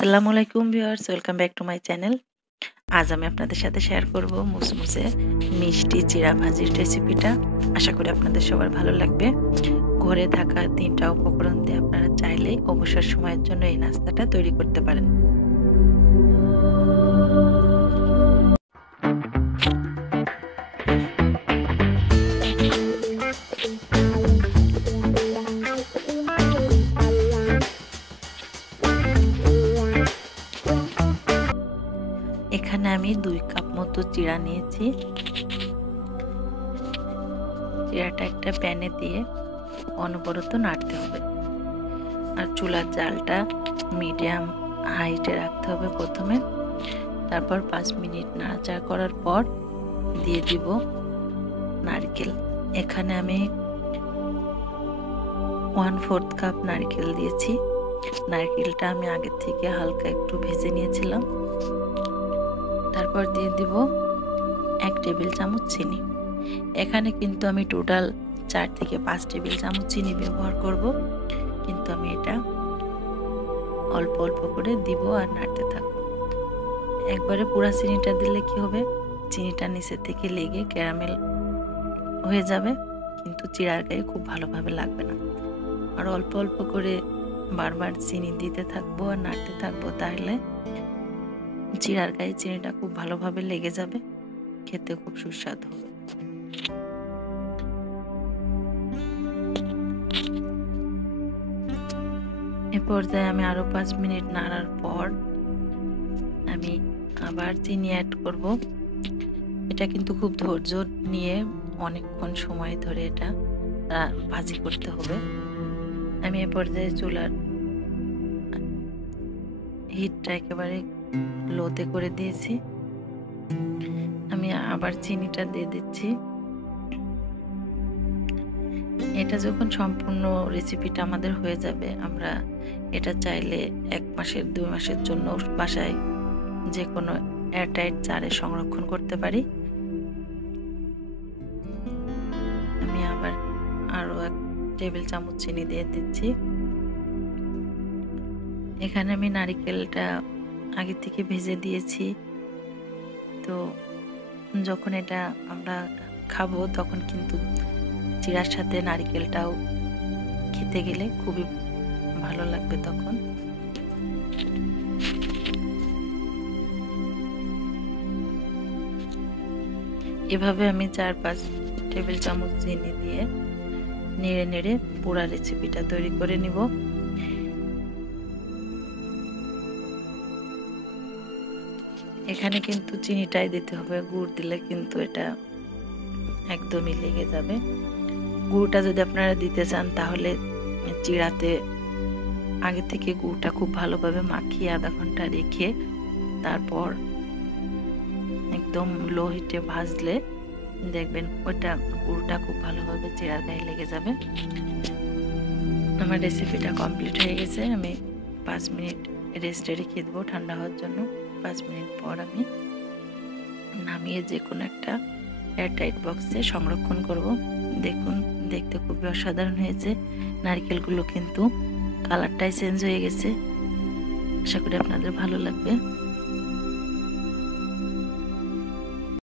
আসসালামু আলাইকুম viewers, welcome back to my channel. আজ আমি আপনাদের সাথে শেয়ার করব মুসমুসে মিষ্টি চিড়া ভাজির রেসিপিটা। আশা করি আপনাদের সবার ভালো লাগবে। ঘরে থাকা 3টা উপকরণ দিয়ে আপনারা চাইলেই অবসর সময়ের জন্য এই নাস্তাটা তৈরি করতে পারেন। এখানে আমি 2 কাপ মতো চিড়া নিয়েছি। চিড়াটা একটা প্যানে দিয়ে অনবরত নাড়তে হবে, আর চুলার জালটা মিডিয়াম হাইটে রাখতে হবে প্রথমে। তারপর 5 মিনিট নাড়াচাড়া করার পর দিয়ে দিব নারকেল। এখানে আমি 1/4 কাপ নারকেল দিয়েছি। নারকেলটা আমি আগে থেকে হালকা একটু ভেজে নিয়েছিলাম। তারপর দিয়ে দিব 1 টেবিল চামচ চিনি। এখানে কিন্তু আমি টোটাল 4 থেকে 5 টেবিল চামচ চিনি ব্যবহার করব, কিন্তু আমি এটা অল্প অল্প করে দিব আর নাড়তে থাকব। একবারে পুরা চিনিটা দিলে কি হবে, চিনিটা নিচে থেকে লেগে ক্যারামেল হয়ে যাবে, কিন্তু চিড়ার গায়ে খুব ভালোভাবে লাগবে না। আর অল্প অল্প করে বারবার চিনি দিতে থাকবো আর নাড়তে থাকবো, তাহলে চিড়ার গায়ে চিনিটা খুব ভালোভাবে লেগে যাবে, খেতে খুব সুস্বাদু হবে। এ পর্যায়ে আমি আরো 5 মিনিট নাড়ার পর আমি আবার চিনি অ্যাড করব। এটা কিন্তু খুব ধৈর্য নিয়ে অনেকক্ষণ সময় ধরে এটা ভাজি করতে হবে। আমি এ পর্যায়ে চুলার হিটটা একেবারে লোতে করে দিয়েছি। আমি আবার চিনিটা দিয়ে দিচ্ছি। এটা যখন সম্পূর্ণ রেসিপিটা আমাদের হয়ে যাবে, আমরা এটা চাইলে 1 মাসের 2 মাসের জন্য বাসায় যে কোনো এয়ারটাইট জারে সংরক্ষণ করতে পারি। আমি আবার আরো 1 টেবিল চামচ চিনি দিয়ে দিচ্ছি। এখানে আমি নারকেলটা আগে থেকে ভেজে দিয়েছি, তো যখন এটা আমরা খাবো তখন কিন্তু চিড়ার সাথে নারকেলটাও খেতে গেলে খুবই ভালো লাগবে তখন। এভাবে আমি 4-5 টেবিল চামচ চিনি দিয়ে নেড়ে নেড়ে পুরা রেসিপিটা তৈরি করে নিব। এখানে কিন্তু চিনিটাই দিতে হবে, গুড় দিলে কিন্তু এটা একদমই লেগে যাবে। গুড়টা যদি আপনারা দিতে চান তাহলে চিড়াতে আগে থেকে গুড়টা খুব ভালোভাবে মাখিয়ে আধা ঘন্টা রেখে তারপর একদম লো হিটে ভাজলে দেখবেন ওটা গুড়টা খুব ভালোভাবে চিড়ার গায়ে লেগে যাবে। আমার রেসিপিটা কমপ্লিট হয়ে গেছে। আমি 5 মিনিট রেস্টে রেখে দেবো ঠান্ডা হওয়ার জন্য। 5 মিনিট পর আমি নামিয়ে যে কোনো একটা এয়ারটাইট বক্সে সংরক্ষণ করব। দেখুন, দেখতে খুবই অসাধারণ হয়েছে। নারকেলগুলো কিন্তু কালারটাই চেঞ্জ হয়ে গেছে। আশা করি আপনাদের ভালো লাগবে।